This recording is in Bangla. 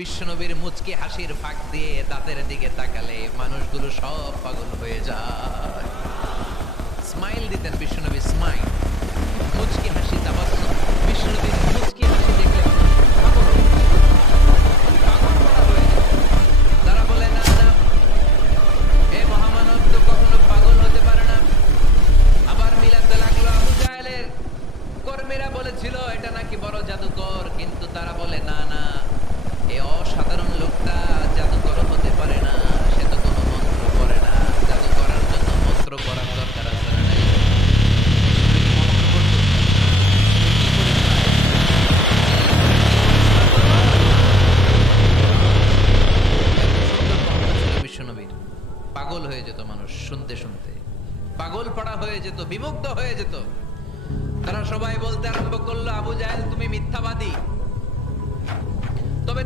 বিশ্বনবীর মুচকি হাসির ফাঁক দিয়ে দাঁতের দিকে তাকালে মানুষগুলো সব পাগল হয়ে যায়। স্মাইল দিতেন বিশ্বনবী, স্মাইল, মুচকি হাসি, তাবাসসুম। বিশ্বনবীর মুচকি হাসি দেখলে মানুষ পাগল হয়ে যায়, পাগল করা হয়ে যায়। তারা বলে, না না, এ মহামানব তো কখনো পাগল হতে পারে না। আবার মিলাতে লাগলো আবু জাহেলের কর্মীরা বলেছিল এটা নাকি বড় জাদুকর, কিন্তু তারা বলে না না, এ অসাধারণ লোকটা জাদুকর হতে পারে না, সে তো কোনো মন্ত্র করে না। জাদু করার জন্য মন্ত্র করার দরকার আছে না নাই? মন্ত্র করতো? কি পরিচয়? এত সুন্দর কণ্ঠ ছিল বিশ্বনবীর, পাগল হয়ে যেত মানুষ শুনতে শুনতে, পাগল পড়া হয়ে যেত, বিমুগ্ধ হয়ে যেত। তারা সবাই বলতে আরম্ভ করলো, আবু জাহেল তুমি মিথ্যাবাদী। তবে